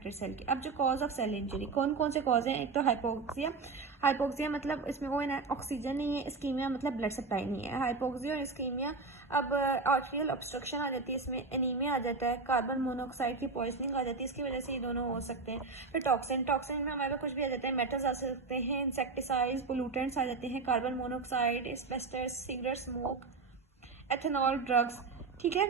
Affected cell की। अब जो कॉज ऑफ सेल इंजरी, कौन कौन से कॉज हैं? एक तो हाइपोक्सिया, हाइपोक्सिया मतलब इसमें वो है ना ऑक्सीजन नहीं है, इस्कीमिया मतलब ब्लड सप्लाई नहीं है, हाइपोक्सिया और इस्कीमिया। अब आर्टरियल ऑब्स्ट्रक्शन आ जाती है, इसमें एनीमिया आ जाता है, कार्बन मोनोऑक्साइड की पॉइजनिंग आ जाती है, इसकी वजह से ये दोनों हो सकते हैं। फिर टॉक्सिन, टॉक्सिन में हमारे पास कुछ भी आ जाता है, मेटल्स आ सकते हैं, इंसेक्टिसाइड्स, पोल्यूटेंट्स आ जाते हैं, carbon monoxide, asbestos, cigarette smoke, ethanol, drugs, ठीक है।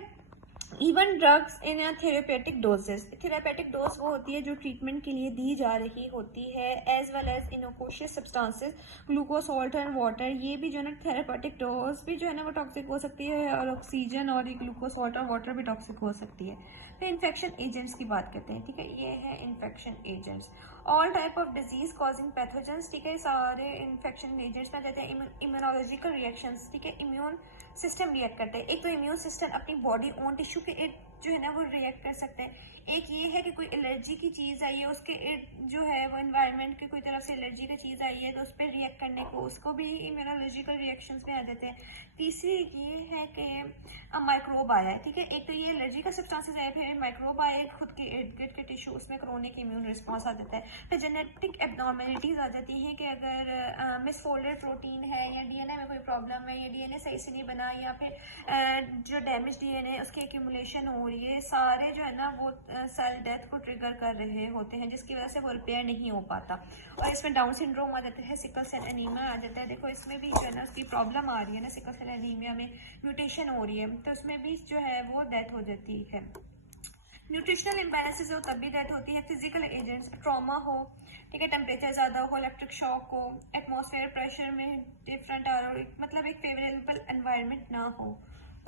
Even drugs in therapeutic doses, therapeutic dose वो होती है जो ट्रीटमेंट के लिए दी जा रही होती है, as well as innocuous substances, glucose, salt and water, ये भी जो है ना थेरेपेटिक डोज भी जो है ना वो टॉक्सिक हो सकती है, और ऑक्सीजन और ये ग्लूकोज, सॉल्ट और वाटर भी टॉक्सिक हो सकती है। फिर इन्फेक्शन एजेंट्स की बात करते हैं, ठीक है, ये है infection agents. All type of disease causing pathogens, ठीक है, सारे इन्फेक्शन एजेंट्स में जाते हैं। इम्यूनोलॉजिकल रिएक्शंस, ठीक है, इम्यून सिस्टम रिएक्ट करते हैं। एक तो इम्यून सिस्टम अपनी बॉडी ओन टिश्यू के इर्द जो है ना वो रिएक्ट कर सकते हैं। एक ये है कि कोई एलर्जी की चीज़ आई है, उसके इर्द जो है वो एनवायरनमेंट की कोई तरफ से एलर्जी की चीज़ आई है तो उस पर रिएक्ट करने को, उसको भी इम्यूनोलॉजिकल रिएक्शंस में आ जाते हैं। तीसरी ये है कि माइक्रोब आया है, ठीक है, एक तो ये एलर्जी का सब्सटेंसेस है, फिर माइक्रोब आए खुद के इर्द गिर्द के टिश्यू, उसमें क्रोनिक इम्यून रिस्पॉन्स आ जाता है। फिर जेनेटिक एबनॉर्मेलिटीज आ जाती हैं कि अगर मिसफोल्डेड प्रोटीन है या डीएनए में कोई प्रॉब्लम है या डीएनए सही से नहीं बना या फिर जो डैमेज डीएनए उसकी एक्यूमुलेशन हो रही है, सारे जो है ना वो सेल डेथ को ट्रिगर कर रहे होते हैं, जिसकी वजह से वो रिपेयर नहीं हो पाता। और इसमें डाउन सिंड्रोम आ जाता है, सिकल सेल एनीमिया आ जाता है। देखो इसमें भी जो है ना उसकी प्रॉब्लम आ रही है ना, सिकल सेल एनीमिया में म्यूटेशन हो रही है तो उसमें भी जो है वो डेथ हो जाती है। न्यूट्रिशनल इम्बैलेंसेस हो तब भी डेथ होती है। फिजिकल एजेंट्स, ट्रॉमा हो, ठीक है, टेम्परेचर ज़्यादा हो, इलेक्ट्रिक शॉक हो, एटमॉस्फेयर प्रेशर में डिफरेंट आ रहा हो, मतलब एक फेवरेबल एनवायरनमेंट ना हो,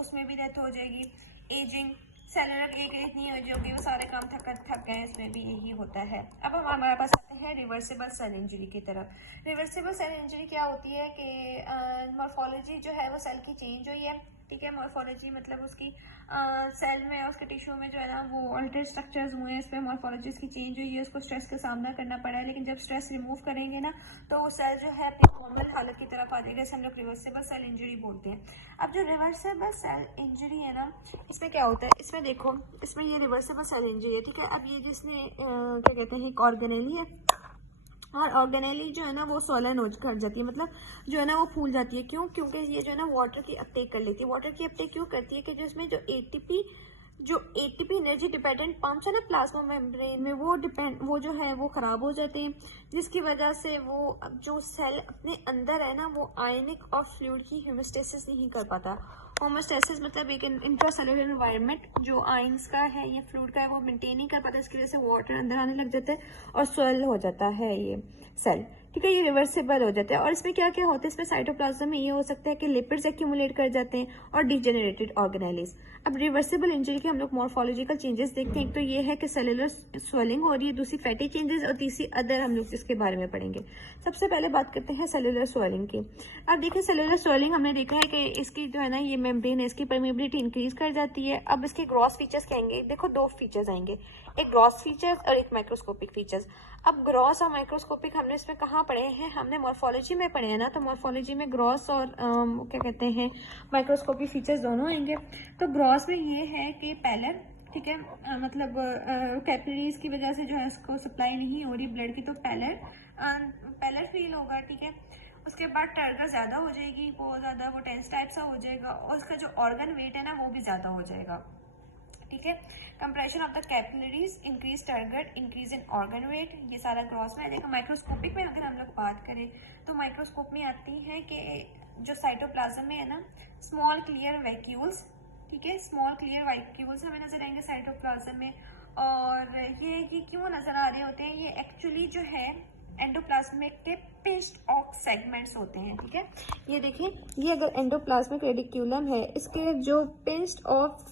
उसमें भी डेथ हो जाएगी। एजिंग, सेलुलर एक एज नहीं हो जाएगी, वो सारे काम थक गए, इसमें भी यही होता है। अब हमारे पास आते हैं रिवर्सिबल सेल इंजरी की तरफ। रिवर्सिबल सेल इंजरी क्या होती है कि मॉर्फोलॉजी जो है वो सेल की चेंज हुई है, ठीक है, मॉर्फोलॉजी मतलब उसकी सेल में और उसके टिश्यू में जो है ना वो अल्टर स्ट्रक्चर्स हुए हैं, इस पर मॉर्फोलॉजी की चेंज हुई है, उसको स्ट्रेस का सामना करना पड़ा है, लेकिन जब स्ट्रेस रिमूव करेंगे ना तो वो सेल जो है अपनी नॉर्मल हालत की तरफ आ जाएगी, जैसे हम लोग रिवर्सिबल सेल इंजरी बोलते हैं। अब जो रिवर्सिबल सेल इंजरी है ना, इसमें क्या होता है, इसमें देखो, इसमें ये रिवर्सिबल सेल इंजरी है, ठीक है। अब ये जिसने क्या कहते हैं, एक ऑर्गेनेली है, और ऑर्गेनेली जो है ना वो सोलन हो कर जाती है, मतलब जो है ना वो फूल जाती है। क्यों? क्योंकि ये जो है ना वाटर की अपटेक कर लेती है। वाटर की अपटेक क्यों करती है कि जो इसमें जो एटीपी एनर्जी डिपेंडेंट पंप्स है ना प्लाज्मा मेम्ब्रेन में, वो जो है वो खराब हो जाते हैं, जिसकी वजह से वो जो सेल अपने अंदर है ना वो आयनिक और फ्लूइड की होमोस्टेसिस नहीं कर पाता। होमोस्टेसिस मतलब एक इंट्रासेलुलर एनवायरनमेंट जो आयंस का है या फ्लूइड का है वो मेंटेन नहीं कर पाता, इसकी वजह से वाटर अंदर आने लग जाता है और स्वेल हो जाता है ये सेल, ठीक है, ये रिवर्सिबल हो जाता है। और इसमें क्या क्या होता है, इसमें साइटोप्लाज्म में ये हो सकता है कि लिपिड्स एक्यूमुलेट कर जाते हैं और डिजेनरेटेड ऑर्गेनेलीज। अब रिवर्सिबल इंजरी के हम लोग मॉर्फोलॉजिकल चेंजेस देखते हैं, एक तो ये है कि सेलुलर स्वेलिंग हो रही है, दूसरी फैटी चेंजेस, और तीसरी अदर हम लोग इसके बारे में पढ़ेंगे। सबसे पहले बात करते हैं सेलुलर स्वेलिंग की। अब देखिए सेलुलर स्वेलिंग हमने देखा है कि इसकी जो है ना ये मेम्ब्रेन है, इसकी परमेबिलिटी इंक्रीज कर जाती है। अब इसके ग्रॉस फीचर्स कहेंगे, देखो दो फीचर्स आएंगे, एक ग्रॉस फीचर्स और एक माइक्रोस्कोपिक फीचर्स। अब ग्रॉस और माइक्रोस्कोपिक हमने इसमें कहाँ पढ़े हैं, हमने मॉर्फोलॉजी में पढ़े हैं ना, तो मॉर्फोलॉजी में ग्रॉस और क्या कहते हैं माइक्रोस्कोपिक फीचर्स दोनों आएंगे। तो ग्रॉस में ये है कि पैलर, ठीक है, मतलब कैपिलरीज की वजह से जो है उसको सप्लाई नहीं हो रही ब्लड की, तो पैलर फील होगा, ठीक है। उसके बाद टर्गर ज़्यादा हो जाएगी, बहुत ज़्यादा वो टेंस टाइप सा हो जाएगा, और उसका जो ऑर्गन वेट है ना वो भी ज़्यादा हो जाएगा, ठीक है। Compression of the capillaries, increase turgor, increase in organ weight, ये सारा ग्रॉस में। देखो माइक्रोस्कोपिक में अगर हम लोग बात करें तो माइक्रोस्कोप में आती है कि जो साइटोप्लाज्म में है ना स्मॉल क्लियर वैक्यूल्स, ठीक है, स्मॉल क्लियर वैक्यूल्स हमें नजर आएंगे साइटोप्लाज्म में। और ये क्यों नजर आ रहे होते हैं, ये एक्चुअली जो है एंडोप्लाज्मिक के पिंच्ड ऑफ सेगमेंट्स होते हैं, ठीक है। ये देखिए, ये अगर एंडोप्लाज्मिक रेडिक्यूलम है, इसके जो पिंच्ड ऑफ